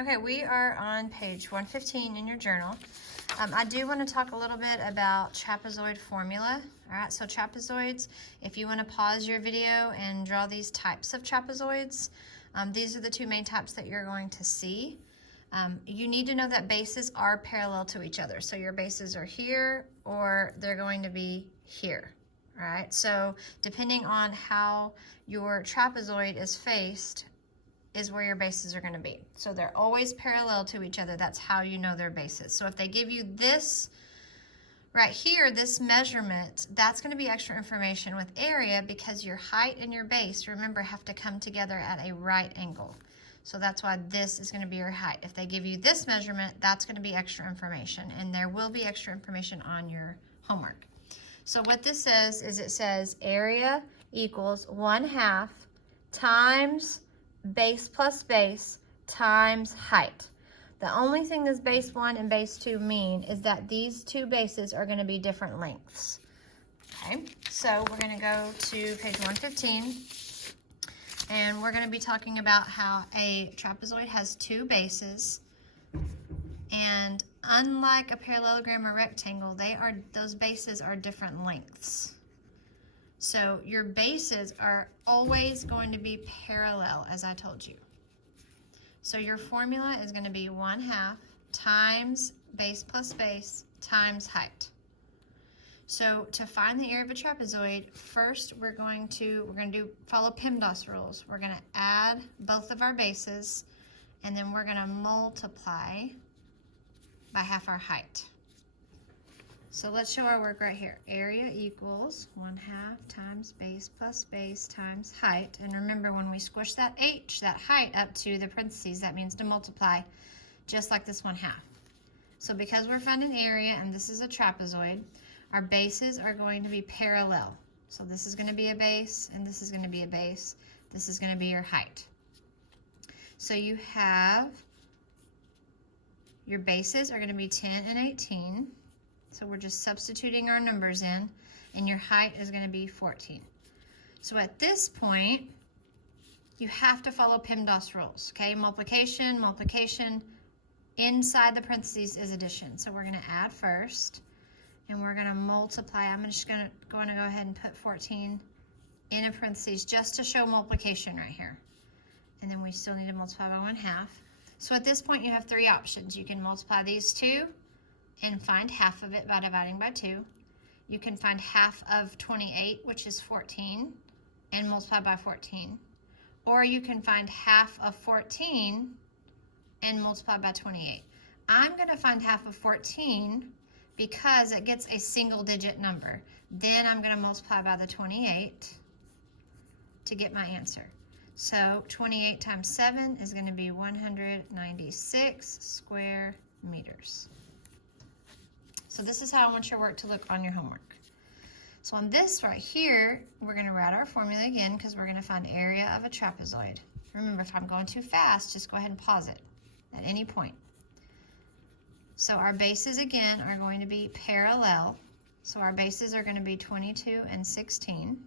Okay, we are on page 115 in your journal. I do want to talk a little bit about trapezoid formula. All right, so trapezoids, if you want to pause your video and draw these types of trapezoids, these are the two main types that you're going to see. You need to know that bases are parallel to each other. So your bases are here or they're going to be here. All right, so depending on how your trapezoid is faced, is where your bases are going to be. So they're always parallel to each other. That's how you know their bases. So if they give you this right here, this measurement, that's going to be extra information with area because your height and your base, remember, have to come together at a right angle. So that's why this is going to be your height. If they give you this measurement, that's going to be extra information, and there will be extra information on your homework. So what this says is it says area equals 1/2 times base plus base times height. The only thing this base 1 and base 2 mean is that these two bases are going to be different lengths. Okay, so we're going to go to page 115, and we're going to be talking about how a trapezoid has two bases, and unlike a parallelogram or rectangle, those bases are different lengths. So your bases are always going to be parallel, as I told you. So your formula is going to be 1/2 times base plus base times height. So to find the area of a trapezoid, first we're going to follow PEMDAS rules. We're going to add both of our bases, and then we're going to multiply by half our height. So let's show our work right here. Area equals 1/2 times base plus base times height. And remember, when we squish that h, that height, up to the parentheses, that means to multiply, just like this 1/2. So because we're finding area and this is a trapezoid, our bases are going to be parallel. So this is going to be a base and this is going to be a base. This is going to be your height. So you have your bases are going to be 10 and 18. So we're just substituting our numbers in, and your height is going to be 14. So at this point, you have to follow PEMDAS rules, okay? Multiplication, multiplication. Inside the parentheses is addition. So we're going to add first, and we're going to multiply. I'm just going to go ahead and put 14 in a parentheses just to show multiplication right here. And then we still need to multiply by 1/2. So at this point, you have three options. You can multiply these two and find half of it by dividing by 2. You can find half of 28, which is 14, and multiply by 14. Or you can find half of 14 and multiply by 28. I'm going to find half of 14 because it gets a single digit number. Then I'm going to multiply by the 28 to get my answer. So 28 times 7 is going to be 196 square meters. So this is how I want your work to look on your homework. So on this right here, we're going to write our formula again because we're going to find area of a trapezoid. Remember, if I'm going too fast, just go ahead and pause it at any point. So our bases again are going to be parallel. So our bases are going to be 22 and 16.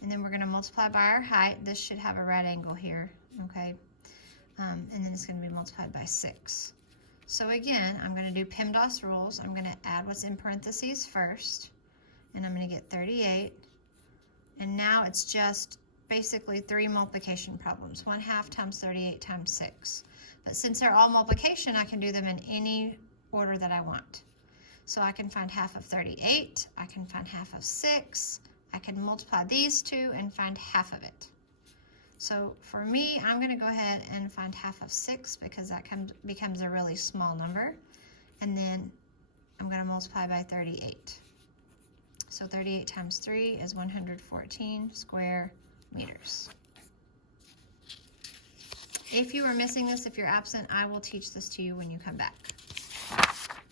And then we're going to multiply by our height. This should have a right angle here, okay? And then it's going to be multiplied by 6. So again, I'm going to do PEMDAS rules. I'm going to add what's in parentheses first, and I'm going to get 38. And now it's just basically 3 multiplication problems, 1/2 times 38 times 6. But since they're all multiplication, I can do them in any order that I want. So I can find half of 38, I can find half of 6, I can multiply these two and find half of it. So for me, I'm going to go ahead and find half of 6 because that becomes a really small number. And then I'm going to multiply by 38. So 38 times 3 is 114 square meters. If you are missing this, if you're absent, I will teach this to you when you come back.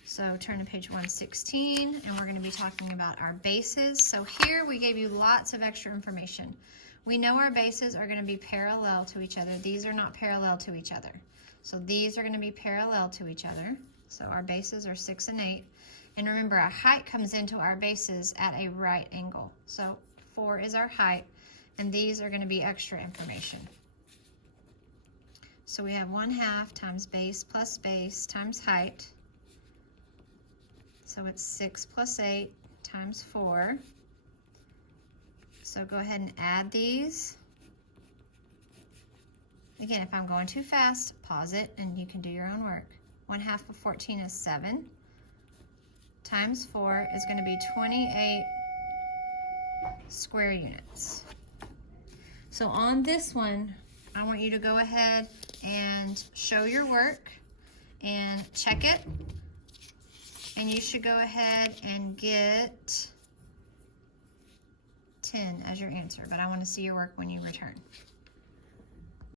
So turn to page 116, and we're going to be talking about our bases. So here we gave you lots of extra information. We know our bases are going to be parallel to each other. These are not parallel to each other. So these are going to be parallel to each other. So our bases are 6 and 8. And remember, our height comes into our bases at a right angle. So 4 is our height, and these are going to be extra information. So we have 1/2 times base plus base times height. So it's 6 plus 8 times 4. So go ahead and add these. Again, if I'm going too fast, pause it and you can do your own work. 1/2 of 14 is 7. Times 4 is going to be 28 square units. So on this one, I want you to go ahead and show your work and check it. And you should go ahead and get 10 as your answer, but I want to see your work when you return.